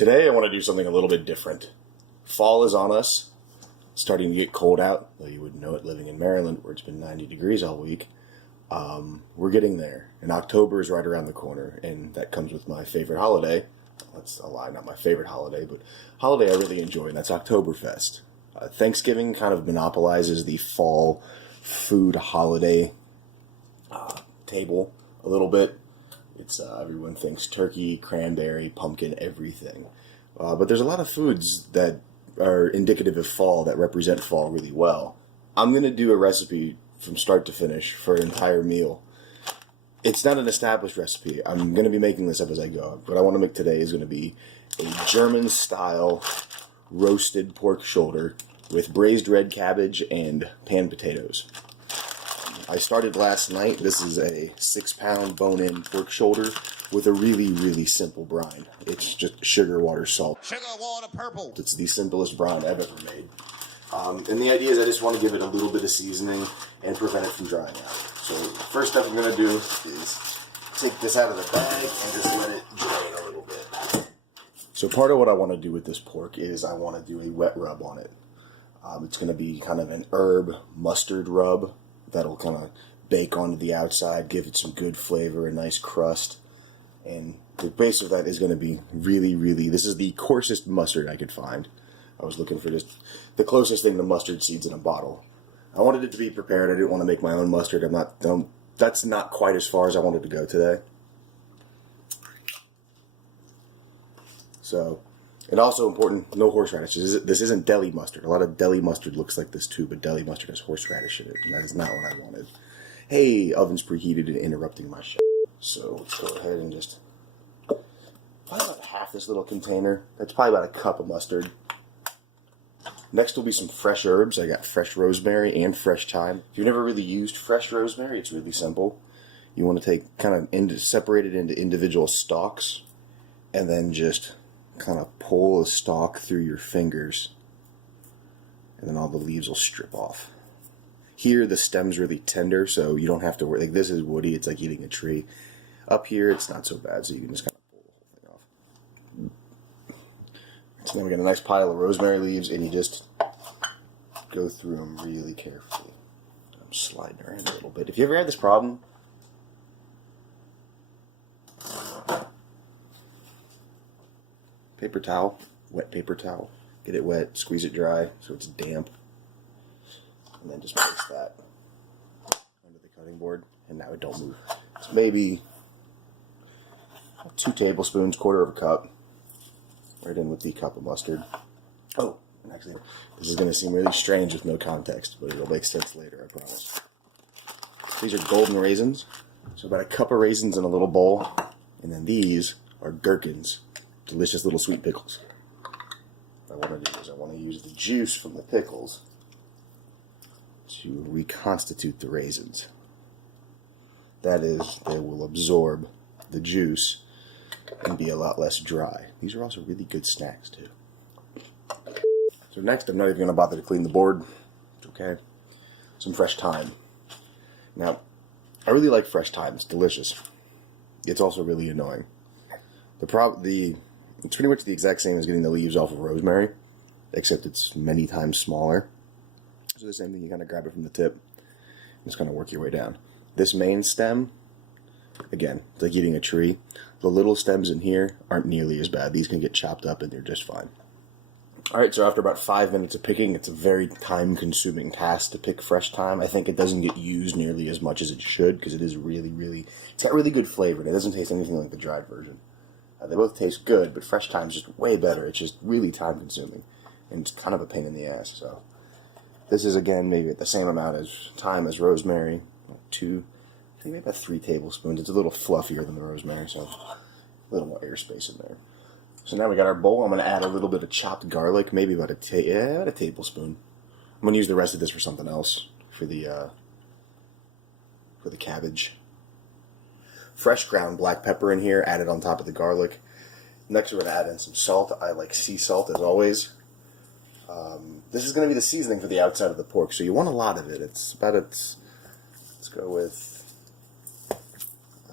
Today I want to do something a little bit different. Fall is on us, starting to get cold out, though you wouldn't know it living in Maryland where it's been 90 degrees all week. We're getting there, and October is right around the corner, and that comes with my favorite holiday. That's a lie, not my favorite holiday, but holiday I really enjoy, and that's Oktoberfest. Thanksgiving kind of monopolizes the fall food holiday table a little bit. It's everyone thinks turkey, cranberry, pumpkin, everything. But there's a lot of foods that are indicative of fall that represent fall really well. I'm going to do a recipe from start to finish for an entire meal. It's not an established recipe. I'm going to be making this up as I go. What I want to make today is going to be a German-style roasted pork shoulder with braised red cabbage and pan potatoes. I started last night. This is a 6-pound bone-in pork shoulder with a really, really simple brine. It's just sugar, water, salt. Sugar, water, purple. It's the simplest brine I've ever made. And the idea is I just want to give it a little bit of seasoning and prevent it from drying out. So first step I'm going to do is take this out of the bag and just let it drain a little bit. So part of what I want to do with this pork is I want to do a wet rub on it. It's going to be kind of an herb mustard rub that'll kind of bake onto the outside, give it some good flavor, a nice crust. And the base of that is going to be really, really, this is the coarsest mustard I could find. I was looking for just the closest thing to mustard seeds in a bottle. I wanted it to be prepared. I didn't want to make my own mustard. That's not quite as far as I wanted to go today. So, and also important, no horseradishes. This isn't deli mustard. A lot of deli mustard looks like this too, but deli mustard has horseradish in it, and that is not what I wanted. Hey, oven's preheated and interrupting my shit. So let's go ahead and just, probably about half this little container. That's probably about a cup of mustard. Next will be some fresh herbs. I got fresh rosemary and fresh thyme. If you've never really used fresh rosemary, it's really simple. You want to take separate it into individual stalks, and then just kind of pull a stalk through your fingers, and then all the leaves will strip off. Here the stem's really tender, so you don't have to worry. Like, this is woody, it's like eating a tree. Up here it's not so bad, so you can just kind of pull the whole thing off. So then we got a nice pile of rosemary leaves, and you just go through them really carefully. I'm sliding around a little bit. If you ever had this problem, paper towel, wet paper towel, get it wet, squeeze it dry so it's damp, and then just place that under the cutting board, and now it don't move. It's maybe 2 tablespoons, quarter of a cup, right in with the cup of mustard. Oh, and actually, this is going to seem really strange with no context, but it'll make sense later, I promise. These are golden raisins, so about a cup of raisins in a little bowl, and then these are gherkins. Delicious little sweet pickles. What I want to do is I want to use the juice from the pickles to reconstitute the raisins. That is, they will absorb the juice and be a lot less dry. These are also really good snacks too. So next, I'm not even going to bother to clean the board. It's okay. Some fresh thyme. Now, I really like fresh thyme. It's delicious. It's also really annoying. It's pretty much the exact same as getting the leaves off of rosemary, except it's many times smaller. So the same thing, you kind of grab it from the tip, and just kind of work your way down. This main stem, again, it's like eating a tree. The little stems in here aren't nearly as bad. These can get chopped up and they're just fine. Alright, so after about 5 minutes of picking, it's a very time-consuming task to pick fresh thyme. I think it doesn't get used nearly as much as it should, because it is really, really, it's got really good flavor, and it doesn't taste anything like the dried version. They both taste good, but fresh thyme is just way better. It's just really time-consuming, and it's kind of a pain in the ass. So this is, again, maybe the same amount of thyme as rosemary. I think maybe about 3 tablespoons. It's a little fluffier than the rosemary, so a little more airspace in there. So now we got our bowl. I'm going to add a little bit of chopped garlic, maybe about a tablespoon. I'm going to use the rest of this for something else, for the cabbage. Fresh ground black pepper in here, added on top of the garlic. Next, we're going to add in some salt. I like sea salt, as always. This is going to be the seasoning for the outside of the pork, so you want a lot of it. Let's go with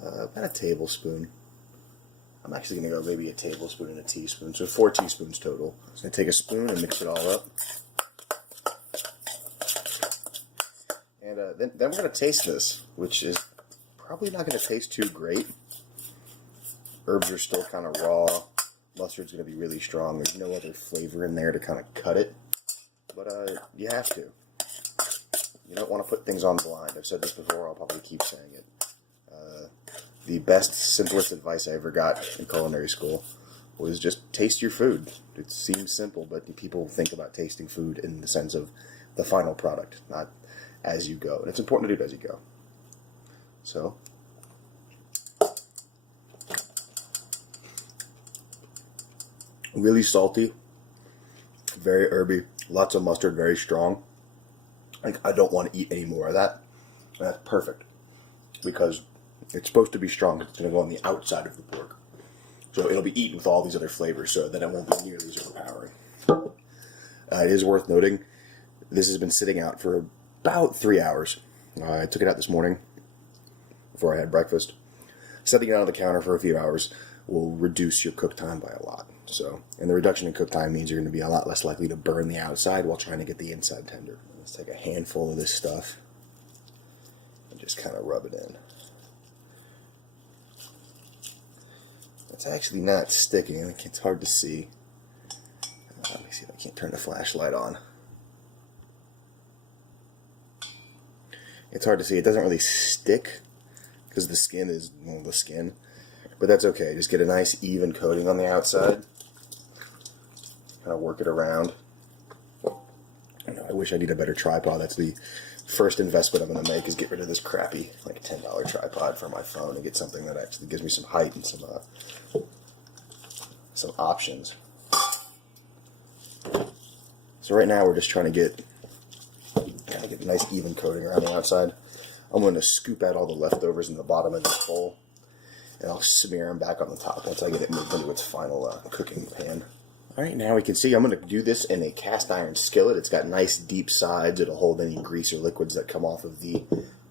about a tablespoon. I'm actually going to go maybe a tablespoon and a teaspoon, so 4 teaspoons total. So I take a spoon and mix it all up. And then we're going to taste this, which is probably not going to taste too great. Herbs are still kind of raw. Mustard's going to be really strong. There's no other flavor in there to kind of cut it. But you have to. You don't want to put things on blind. I've said this before, I'll probably keep saying it. The best, simplest advice I ever got in culinary school was just taste your food. It seems simple, but people think about tasting food in the sense of the final product, not as you go. And it's important to do it as you go. So, really salty, very herby, lots of mustard, very strong. Like, I don't want to eat any more of that. And that's perfect, because it's supposed to be strong. It's going to go on the outside of the pork. So it'll be eaten with all these other flavors, so that it won't be nearly as overpowering. It is worth noting, this has been sitting out for about 3 hours. I took it out this morning before I had breakfast. Setting it on the counter for a few hours will reduce your cook time by a lot. So, and the reduction in cook time means you're going to be a lot less likely to burn the outside while trying to get the inside tender. Let's take a handful of this stuff and just kind of rub it in. It's actually not sticking. It's hard to see. Let me see if I can't turn the flashlight on. It's hard to see. It doesn't really stick because the skin is, well, the skin. But that's okay. Just get a nice even coating on the outside. Kind of work it around. I wish I need a better tripod. That's the first investment I'm going to make, is get rid of this crappy, like, $10 tripod for my phone and get something that actually gives me some height and some options. So right now we're just trying to get a nice even coating around the outside. I'm going to scoop out all the leftovers in the bottom of this bowl, and I'll smear them back on the top once I get it moved into its final cooking pan. Alright, now we can see I'm going to do this in a cast iron skillet. It's got nice deep sides. It'll hold any grease or liquids that come off of the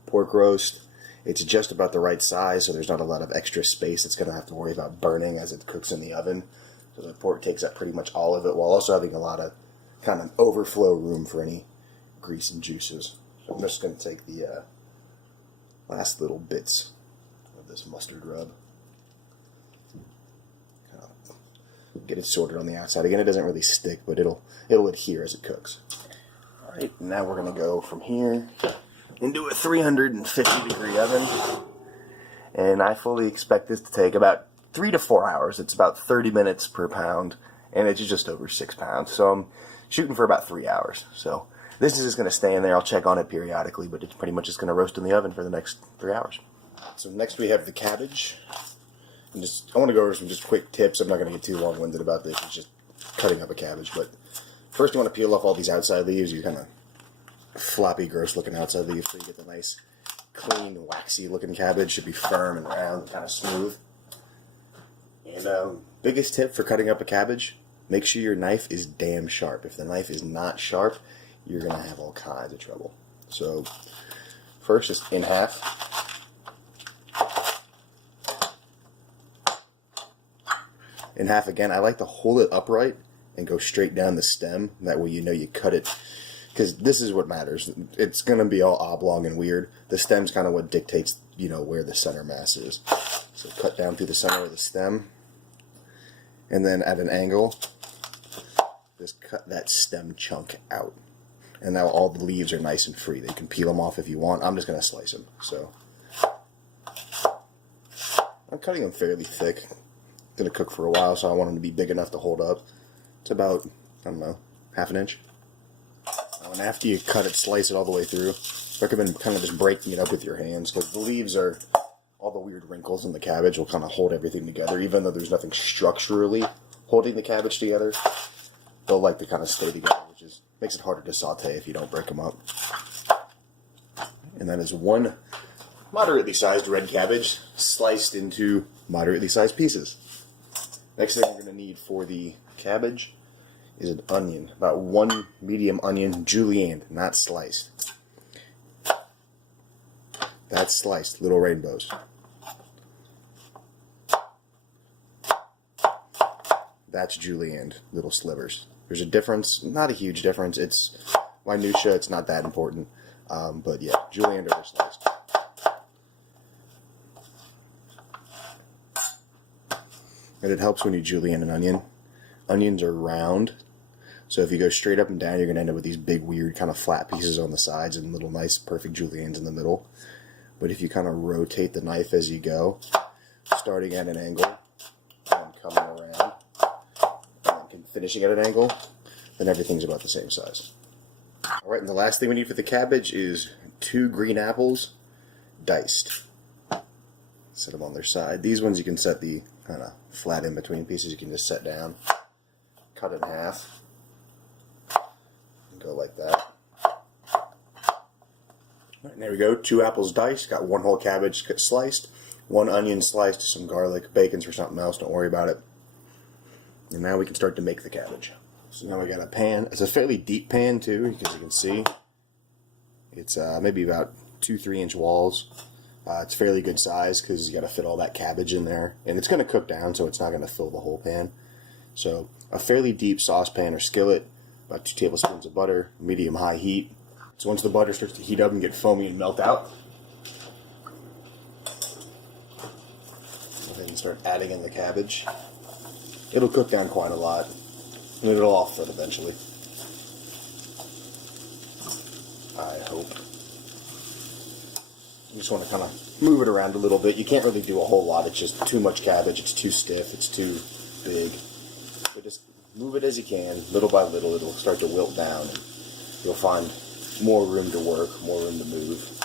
pork roast. It's just about the right size, so there's not a lot of extra space that's going to have to worry about burning as it cooks in the oven. So the pork takes up pretty much all of it, while also having a lot of kind of overflow room for any grease and juices. So I'm just going to take the last little bits of this mustard rub. Get it sorted on the outside. Again, it doesn't really stick, but it'll adhere as it cooks. Alright, now we're going to go from here into a 350 degree oven. And I fully expect this to take about 3 to 4 hours. It's about 30 minutes per pound, and it's just over 6 pounds. So I'm shooting for about 3 hours. So this is just going to stay in there. I'll check on it periodically, but it's pretty much just going to roast in the oven for the next 3 hours. So next we have the cabbage. I want to go over some just quick tips. I'm not going to get too long-winded about this. It's just cutting up a cabbage. But first you want to peel off all these outside leaves. You kind of floppy, gross-looking outside leaves so you get the nice, clean, waxy-looking cabbage. Should be firm and round, kind of smooth. And biggest tip for cutting up a cabbage, make sure your knife is damn sharp. If the knife is not sharp, you're going to have all kinds of trouble. So first, just in half. In half again. I like to hold it upright and go straight down the stem. That way you know you cut it, because this is what matters. It's going to be all oblong and weird. The stem's kind of what dictates, where the center mass is. So cut down through the center of the stem, and then at an angle, just cut that stem chunk out. And now all the leaves are nice and free. They can peel them off if you want. I'm just going to slice them. So I'm cutting them fairly thick. Going to cook for a while, so I want them to be big enough to hold up. It's about, I don't know, half an inch. And after you cut it, slice it all the way through. I recommend kind of just breaking it up with your hands, because the leaves are, all the weird wrinkles in the cabbage will kind of hold everything together. Even though there's nothing structurally holding the cabbage together, they'll like to kind of stay together, which makes it harder to saute if you don't break them up. And that is one moderately sized red cabbage sliced into moderately sized pieces. Next thing we're going to need for the cabbage is an onion. About 1 medium onion, julienned, not sliced. That's sliced, little rainbows. that's julienned, little slivers. There's a difference, not a huge difference. It's minutia, it's not that important. But yeah, julienned or sliced. And it helps when you julienne an onion. Onions are round, so if you go straight up and down, you're going to end up with these big, weird, kind of flat pieces on the sides and little nice, perfect juliennes in the middle. But if you kind of rotate the knife as you go, starting at an angle, and coming around, and finishing at an angle, then everything's about the same size. Alright, and the last thing we need for the cabbage is 2 green apples, diced. Set them on their side. These ones you can set the kind of flat in between pieces, you can just set down, cut in half, and go like that. Right, and there we go, 2 apples diced, got 1 whole cabbage sliced, 1 onion sliced, some garlic, bacon's for something else, don't worry about it. And now we can start to make the cabbage. So now we got a pan. It's a fairly deep pan too, because you can see it's maybe about 2-3 inch walls. It's fairly good size because you got to fit all that cabbage in there, and it's going to cook down, so it's not going to fill the whole pan. So a fairly deep saucepan or skillet, about 2 tablespoons of butter, medium-high heat. So once the butter starts to heat up and get foamy and melt out, go ahead and start adding in the cabbage. It'll cook down quite a lot, and it'll all fit eventually, I hope. You just want to kind of move it around a little bit. You can't really do a whole lot. It's just too much cabbage. It's too stiff. It's too big. So just move it as you can. Little by little, it'll start to wilt down, and you'll find more room to work, more room to move.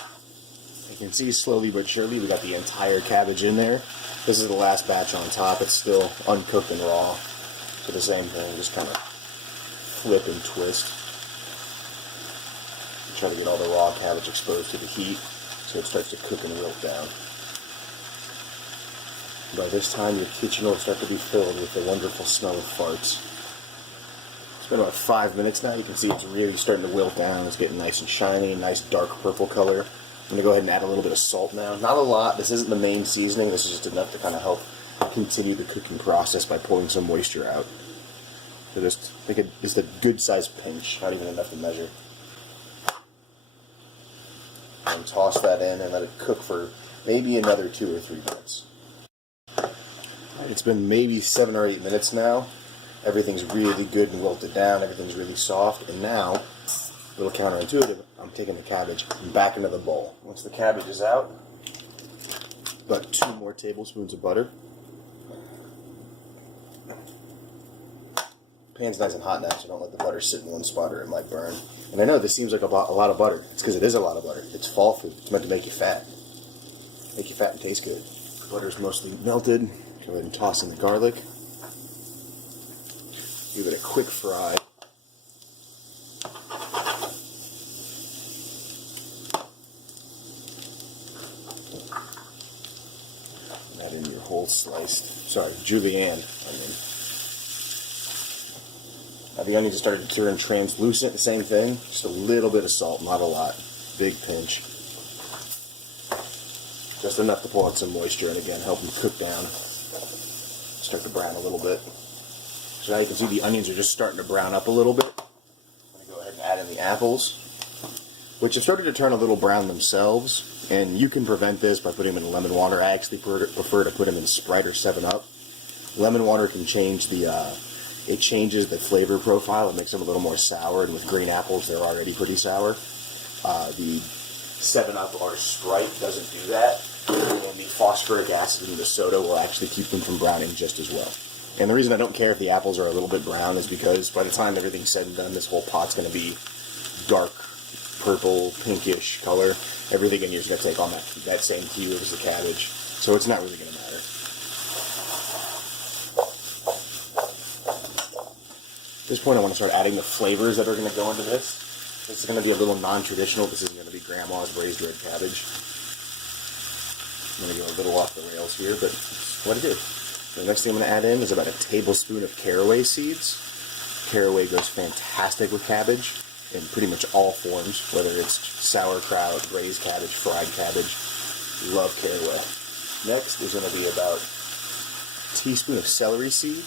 You can see slowly but surely we got the entire cabbage in there. This is the last batch on top. It's still uncooked and raw. So the same thing, just kind of flip and twist. Try to get all the raw cabbage exposed to the heat, so it starts to cook and wilt down. By this time, your kitchen will start to be filled with the wonderful smell of farts. It's been about 5 minutes now. You can see it's really starting to wilt down. It's getting nice and shiny, nice dark purple color. I'm going to go ahead and add a little bit of salt now. Not a lot. This isn't the main seasoning. This is just enough to kind of help continue the cooking process by pulling some moisture out. So just think it is a good-sized pinch, not even enough to measure. And toss that in and let it cook for maybe another 2 or 3 minutes. It's been maybe 7 or 8 minutes now. Everything's really good and wilted down. Everything's really soft. And now, a little counterintuitive, I'm taking the cabbage back into the bowl. Once the cabbage is out, about 2 more tablespoons of butter. Pan's nice and hot now, so don't let the butter sit in one spot or it might burn. And I know this seems like a lot of butter. It's because it is a lot of butter. It's fall food. It's meant to make you fat. Make you fat and taste good. Butter's mostly melted. Go ahead and toss in the garlic. Give it a quick fry. Add in your whole julienne onion. Now the onions are starting to turn translucent, the same thing. Just a little bit of salt, not a lot. Big pinch. Just enough to pull out some moisture and again help them cook down. Start to brown a little bit. So now you can see the onions are just starting to brown up a little bit. I'm going to go ahead and add in the apples, which have started to turn a little brown themselves. And you can prevent this by putting them in lemon water. I actually prefer to put them in Sprite or 7-Up. Lemon water can change it changes the flavor profile. It makes them a little more sour, and with green apples, they're already pretty sour. The 7-Up or Sprite doesn't do that, and the phosphoric acid in the soda will actually keep them from browning just as well. And the reason I don't care if the apples are a little bit brown is because by the time everything's said and done, this whole pot's going to be dark purple, pinkish color. Everything in here is going to take on that same hue as the cabbage, so it's not really going to matter. At this point, I want to start adding the flavors that are going to go into this. This is going to be a little non-traditional. This is going to be Grandma's braised red cabbage. I'm going to go a little off the rails here, but it's what it is. The next thing I'm going to add in is about a tablespoon of caraway seeds. Caraway goes fantastic with cabbage in pretty much all forms, whether it's sauerkraut, braised cabbage, fried cabbage. Love caraway. Next, there's going to be about a teaspoon of celery seed.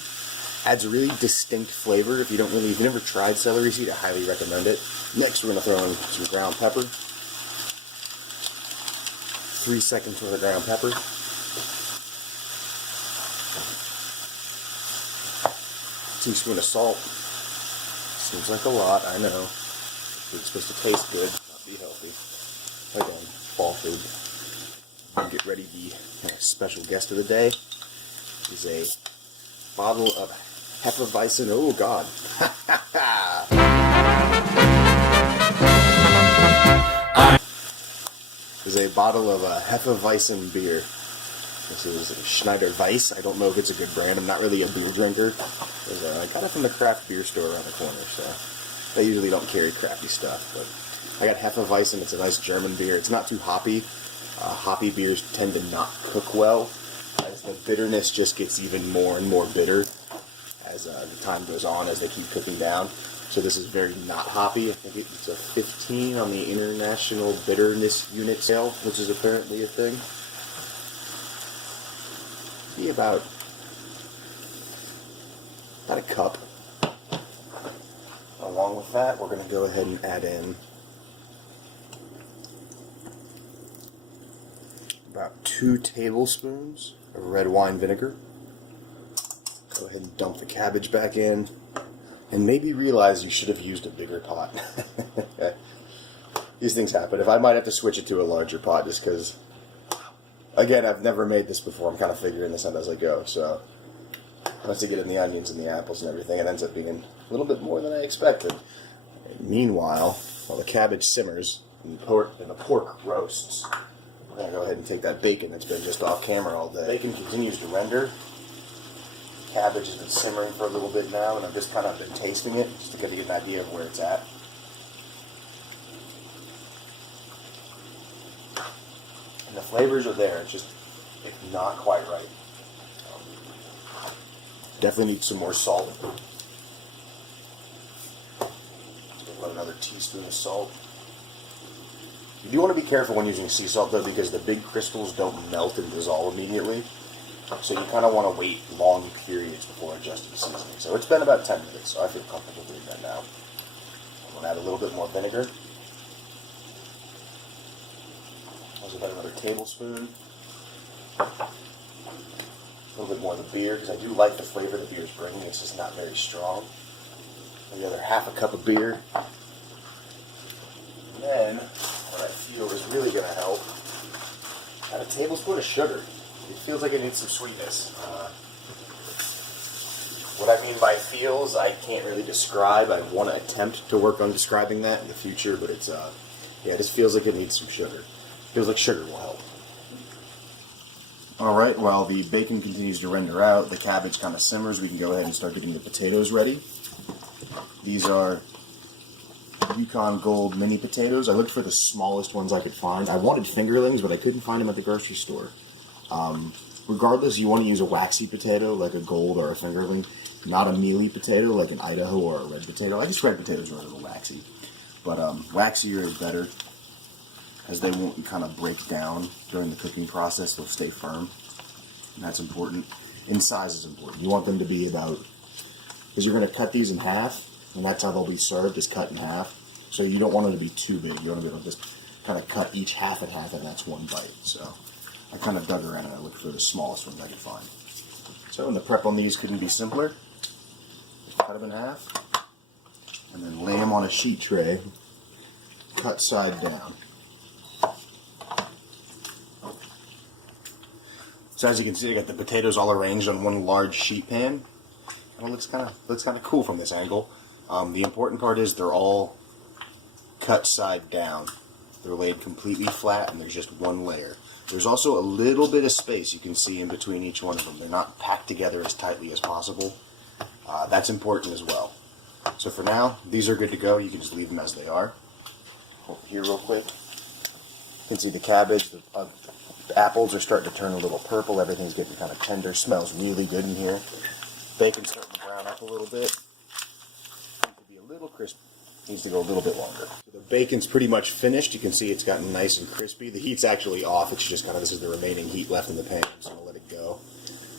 Adds a really distinct flavor. If you've never tried celery seed, I highly recommend it. Next, we're going to throw in some ground pepper. 3 seconds worth of ground pepper. Teaspoon of salt. Seems like a lot, I know. It's supposed to taste good, not be healthy. Again, fall food. And get ready. The special guest of the day is a bottle of Hefeweizen. Oh God! Is a bottle of Hefeweizen Beer. This is Schneider Weiss. I don't know if it's a good brand. I'm not really a beer drinker. I got it from the craft beer store around the corner, so they usually don't carry crappy stuff. But I got Hefeweizen. It's a nice German beer. It's not too hoppy. Hoppy beers tend to not cook well, as the bitterness just gets even more and more bitter as the time goes on, as they keep cooking down. So this is very not hoppy. I think it's a 15 on the International Bitterness Unit scale, which is apparently a thing. Be about a cup. Along with that, we're going to go ahead and add in about 2 tablespoons of red wine vinegar. Go ahead and dump the cabbage back in, and maybe realize you should have used a bigger pot. These things happen. I might have to switch it to a larger pot just because, again, I've never made this before. I'm kind of figuring this out as I go. So once I get in the onions and the apples and everything, it ends up being a little bit more than I expected. And meanwhile, while the cabbage simmers and the pork roasts, we're going to go ahead and take that bacon that's been just off camera all day. Bacon continues to render. Cabbage has been simmering for a little bit now, and I've just kind of been tasting it just to get an idea of where it's at. And the flavors are there, it's not quite right. Definitely need some more salt. About another teaspoon of salt. You do want to be careful when using sea salt though, because the big crystals don't melt and dissolve immediately. So you kind of want to wait long periods before adjusting seasoning. So it's been about 10 minutes, so I feel comfortable doing that now. I'm going to add a little bit more vinegar. That's about another tablespoon. A little bit more of the beer, because I do like the flavor the beer is bringing. It's just not very strong. Maybe another half a cup of beer. And then, what I feel is really going to help, add a tablespoon of sugar. It feels like it needs some sweetness. What I mean by feels, I can't really describe. I want to attempt to work on describing that in the future, but it's, it just feels like it needs some sugar. Feels like sugar will help. Alright, while the bacon continues to render out, the cabbage kind of simmers, we can go ahead and start getting the potatoes ready. These are Yukon Gold mini potatoes. I looked for the smallest ones I could find. I wanted fingerlings, but I couldn't find them at the grocery store. Regardless, you want to use a waxy potato like a gold or a fingerling, not a mealy potato like an Idaho or a red potato. I guess red potatoes are a little waxy, but waxier is better, as they won't kind of break down during the cooking process. They'll stay firm, and that's important. And size is important. You want them to be about, because you're going to cut these in half, and that's how they'll be served, is cut in half. So you don't want them to be too big. You want to be able to just kind of cut each half in half, and that's one bite. So I kind of dug around and I looked for the smallest ones I could find. So, and the prep on these couldn't be simpler. Just cut them in half, and then lay them on a sheet tray, cut side down. So as you can see, I got the potatoes all arranged on one large sheet pan. And it looks kind of cool from this angle. The important part is they're all cut side down. They're laid completely flat, and there's just one layer. There's also a little bit of space you can see in between each one of them. They're not packed together as tightly as possible. That's important as well. So for now, these are good to go. You can just leave them as they are. Over here real quick. You can see the cabbage, the apples are starting to turn a little purple. Everything's getting kind of tender. Smells really good in here. Bacon's starting to brown up a little bit. Needs to be a little crisp. Needs to go a little bit longer. So the bacon's pretty much finished. You can see it's gotten nice and crispy. The heat's actually off. It's just kind of, this is the remaining heat left in the pan. I'm just going to let it go.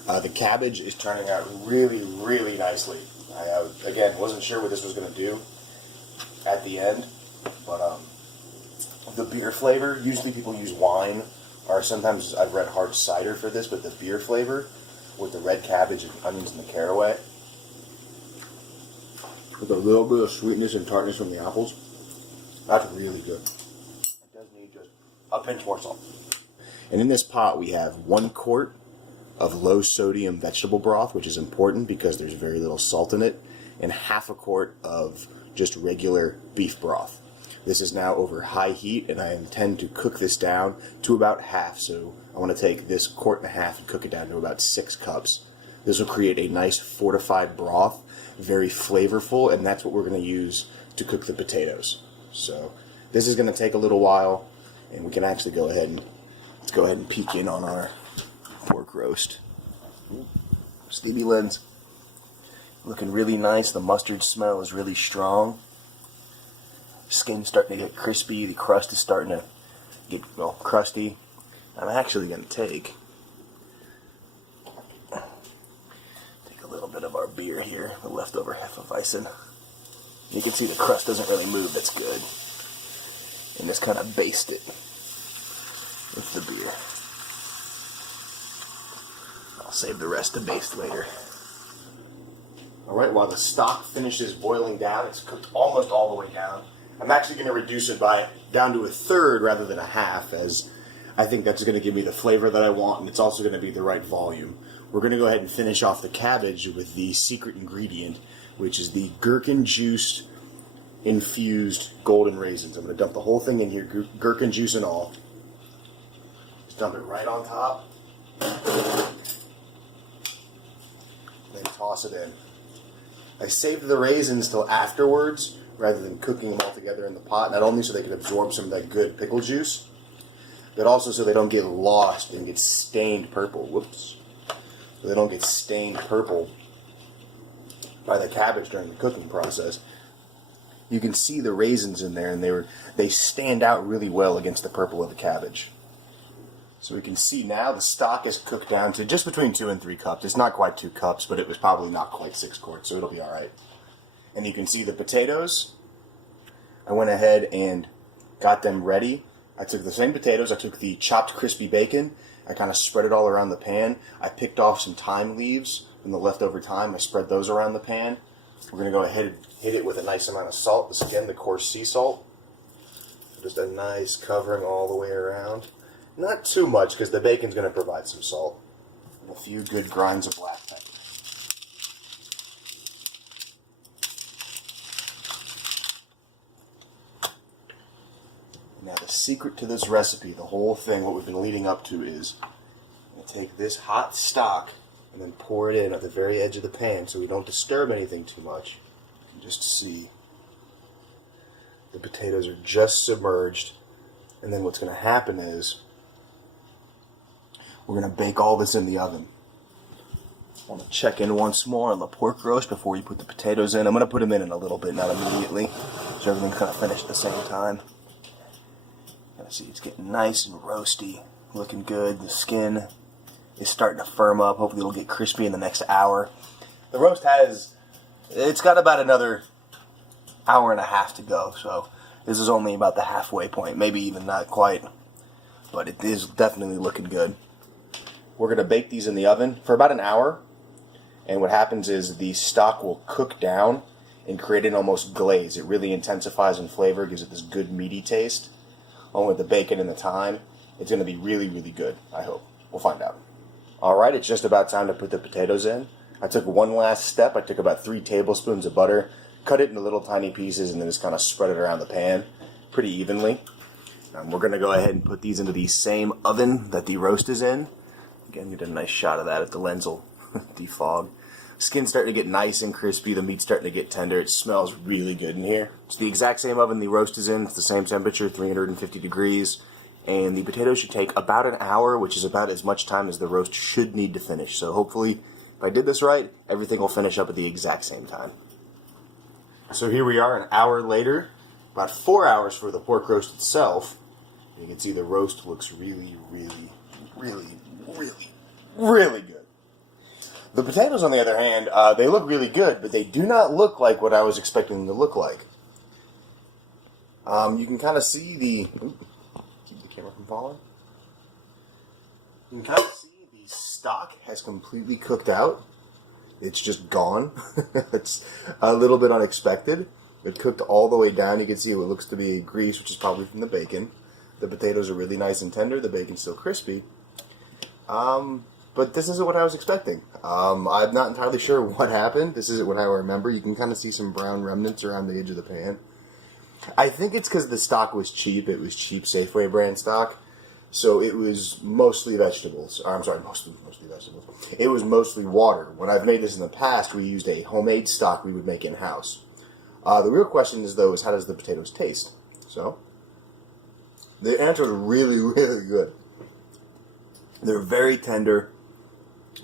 The cabbage is turning out really, really nicely. I again, wasn't sure what this was going to do at the end, but the beer flavor, usually people use wine, or sometimes I've read hard cider for this, but the beer flavor with the red cabbage and onions and the caraway, with a little bit of sweetness and tartness from the apples, that's really good. It does need just a pinch more salt. And in this pot we have 1 quart of low sodium vegetable broth, which is important because there's very little salt in it, and half a quart of just regular beef broth. This is now over high heat, and I intend to cook this down to about half. So I want to take this quart and a half and cook it down to about 6 cups. This will create a nice fortified broth, very flavorful, and that's what we're going to use to cook the potatoes. So this is going to take a little while, and we can actually go ahead and peek in on our pork roast. Stevie Lynn's looking really nice. The mustard smell is really strong. Skin's starting to get crispy. The crust is starting to get, well, crusty. I'm actually going to take a little bit of our beer here, the leftover Hefeweizen. You can see the crust doesn't really move. That's good. And just kind of baste it with the beer. I'll save the rest to baste later. Alright, while the stock finishes boiling down, it's cooked almost all the way down. I'm actually going to reduce it down to a third rather than a half, as I think that's going to give me the flavor that I want, and it's also going to be the right volume. We're going to go ahead and finish off the cabbage with the secret ingredient, which is the Gherkin juice infused golden raisins. I'm going to dump the whole thing in here, gherkin juice and all. Just dump it right on top. Then toss it in. I saved the raisins till afterwards, rather than cooking them all together in the pot, not only so they can absorb some of that good pickle juice, but also so they don't get lost and get stained purple. Whoops. So they don't get stained purple by the cabbage during the cooking process. You can see the raisins in there, and they stand out really well against the purple of the cabbage. So we can see now the stock is cooked down to just between 2 and 3 cups. It's not quite 2 cups, but it was probably not quite 6 quarts, so it'll be alright. And you can see the potatoes. I went ahead and got them ready. I took the same potatoes. I took the chopped crispy bacon. I kind of spread it all around the pan. I picked off some thyme leaves from the leftover thyme. I spread those around the pan. We're going to go ahead and hit it with a nice amount of salt. This again, the coarse sea salt. So just a nice covering all the way around. Not too much, because the bacon's going to provide some salt. And a few good grinds of black pepper. Now the secret to this recipe, the whole thing, what we've been leading up to is, I'm going to take this hot stock and then pour it in at the very edge of the pan so we don't disturb anything too much. You can just see the potatoes are just submerged, and then what's going to happen is we're going to bake all this in the oven. I want to check in once more on the pork roast before you put the potatoes in. I'm going to put them in a little bit, not immediately, so everything's kind of finished at the same time. See, it's getting nice and roasty, looking good. The skin is starting to firm up. Hopefully it'll get crispy in the next hour. The roast it's got about another hour and a half to go, so this is only about the halfway point, maybe even not quite, but it is definitely looking good. We're going to bake these in the oven for about an hour, and what happens is the stock will cook down and create an almost glaze. It really intensifies in flavor, gives it this good meaty taste. Along with the bacon and the thyme, it's going to be really, really good, I hope. We'll find out. Alright, it's just about time to put the potatoes in. I took one last step. I took about 3 tablespoons of butter, cut it into little tiny pieces, and then just kind of spread it around the pan pretty evenly. We're going to go ahead and put these into the same oven that the roast is in. Again, get a nice shot of that if the lens will defog. Skin's starting to get nice and crispy. The meat's starting to get tender. It smells really good in here. It's the exact same oven the roast is in. It's the same temperature, 350 degrees. And the potatoes should take about an hour, which is about as much time as the roast should need to finish. So hopefully, if I did this right, everything will finish up at the exact same time. So here we are an hour later. About 4 hours for the pork roast itself. And you can see the roast looks really, really, really, really, really good. The potatoes, on the other hand, they look really good, but they do not look like what I was expecting them to look like. You can kind of see the... Ooh, keep the camera from falling. You can kind of see the stock has completely cooked out. It's just gone. It's a little bit unexpected. It cooked all the way down. You can see what looks to be grease, which is probably from the bacon. The potatoes are really nice and tender. The bacon's still crispy. But this isn't what I was expecting. I'm not entirely sure what happened. This isn't what I remember. You can kind of see some brown remnants around the edge of the pan. I think it's because the stock was cheap. It was cheap Safeway brand stock. So it was mostly vegetables. I'm sorry, mostly vegetables. It was mostly water. When I've made this in the past, we used a homemade stock we would make in-house. The real question is, though, is how does the potatoes taste? So, the answer is really, really good. They're very tender.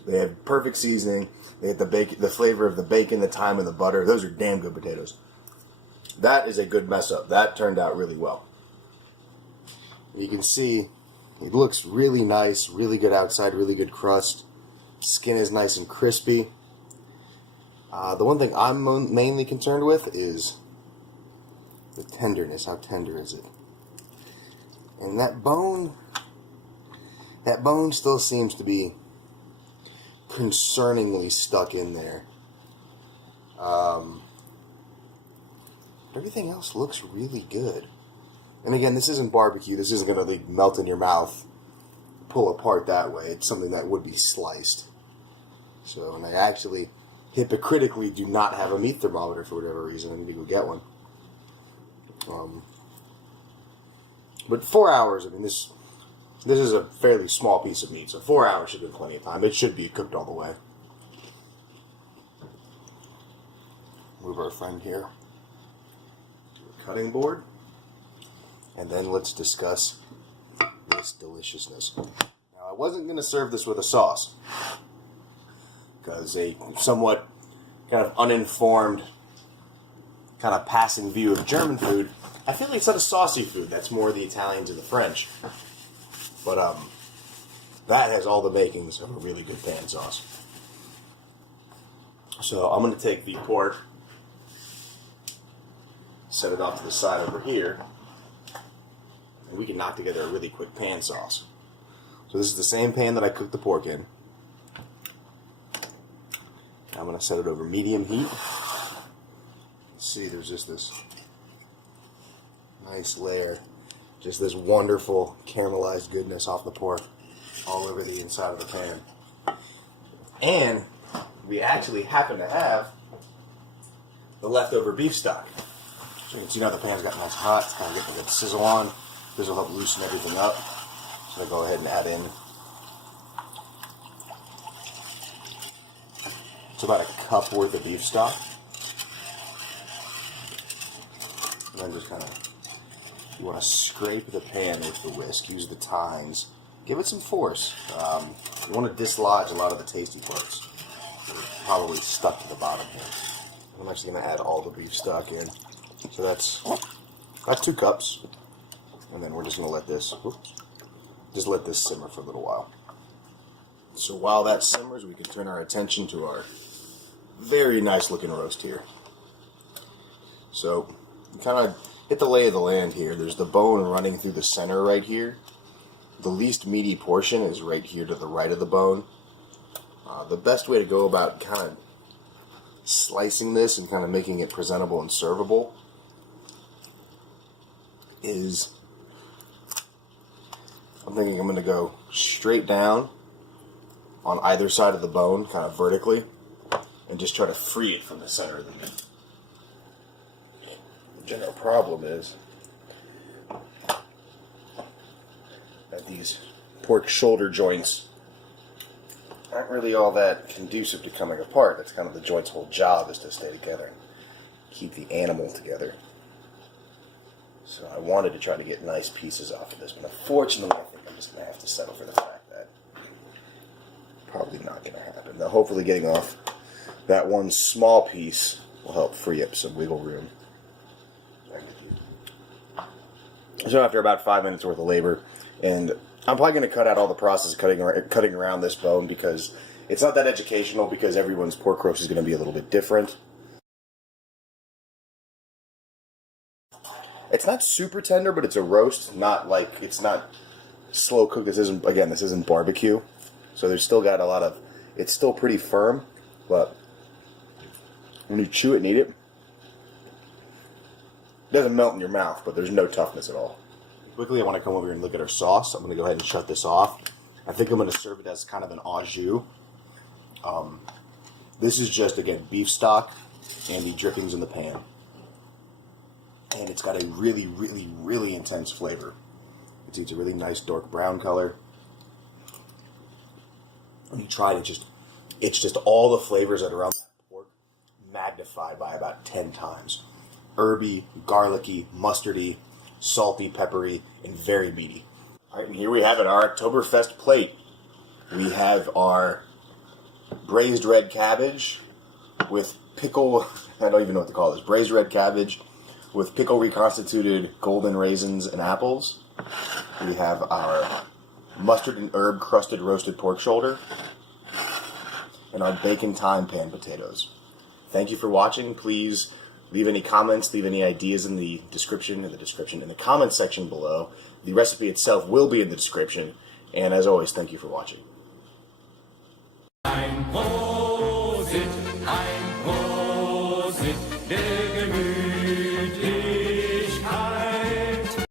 They have perfect seasoning. They get the bacon, the flavor of the bacon, the thyme, and the butter. Those are damn good potatoes. That is a good mess up. That turned out really well. You can see it looks really nice, really good outside, really good crust. Skin is nice and crispy. The one thing I'm mainly concerned with is the tenderness. How tender is it? And that bone still seems to be concerningly stuck in there. Everything else looks really good. And again, this isn't barbecue. This isn't going to melt in your mouth, pull apart that way. It's something that would be sliced. So, and I actually hypocritically do not have a meat thermometer for whatever reason. I need to go get one. But 4 hours, I mean, this is a fairly small piece of meat, so 4 hours should be plenty of time. It should be cooked all the way. Move our friend here to a cutting board. And then let's discuss this deliciousness. Now, I wasn't going to serve this with a sauce, because a somewhat kind of uninformed, kind of passing view of German food, I feel like it's not a saucy food. That's more the Italians and the French. But that has all the makings of a really good pan sauce. So I'm going to take the pork, set it off to the side over here, and we can knock together a really quick pan sauce. So this is the same pan that I cooked the pork in. I'm going to set it over medium heat. See, there's just this nice layer, just this wonderful caramelized goodness off the pork all over the inside of the pan. And we actually happen to have the leftover beef stock. So you can see now the pan's got nice hot. It's kind of getting a good sizzle on. This will help loosen everything up. So I go ahead and add in, it's about a cup worth of beef stock. And then just kind of, you want to scrape the pan with the whisk. Use the tines. Give it some force. You want to dislodge a lot of the tasty parts. They're probably stuck to the bottom here. I'm actually going to add all the beef stock in. So that's 2 cups. And then we're just going to let this, just let this simmer for a little while. So while that simmers, we can turn our attention to our very nice looking roast here. So you kind of hit the lay of the land here. There's the bone running through the center right here. The least meaty portion is right here to the right of the bone. The best way to go about kind of slicing this and kind of making it presentable and servable is, I'm thinking I'm going to go straight down on either side of the bone, kind of vertically, and just try to free it from the center of the meat. The general problem is that these pork shoulder joints aren't really all that conducive to coming apart. That's kind of the joint's whole job, is to stay together and keep the animal together. So I wanted to try to get nice pieces off of this, but unfortunately I think I'm just going to have to settle for the fact that probably not going to happen. Now hopefully getting off that one small piece will help free up some wiggle room. So after about 5 minutes worth of labor, and I'm probably going to cut out all the process of cutting around this bone, because It's not that educational because everyone's pork roast is going to be a little bit different. It's not super tender, but it's a roast. Not like, it's not slow cooked. This isn't barbecue. So there's still got a lot of, it's still pretty firm, but when you chew it and eat it, it doesn't melt in your mouth, but there's no toughness at all. Quickly, I want to come over here and look at our sauce. I'm going to go ahead and shut this off. I think I'm going to serve it as kind of an au jus. This is just, again, beef stock and the drippings in the pan. And it's got a really, really, really intense flavor. It's a really nice dark brown color. When you try it, it's just all the flavors that are around that pork magnified by about 10 times. Herby, garlicky, mustardy, salty, peppery, and very meaty. All right, and here we have it, our Oktoberfest plate. We have our braised red cabbage with pickle, I don't even know what to call this, braised red cabbage with pickle reconstituted golden raisins and apples. We have our mustard and herb crusted roasted pork shoulder, and our bacon thyme pan potatoes. Thank you for watching. Please leave any comments, leave any ideas in the comment section below. The recipe itself will be in the description. And as always, thank you for watching.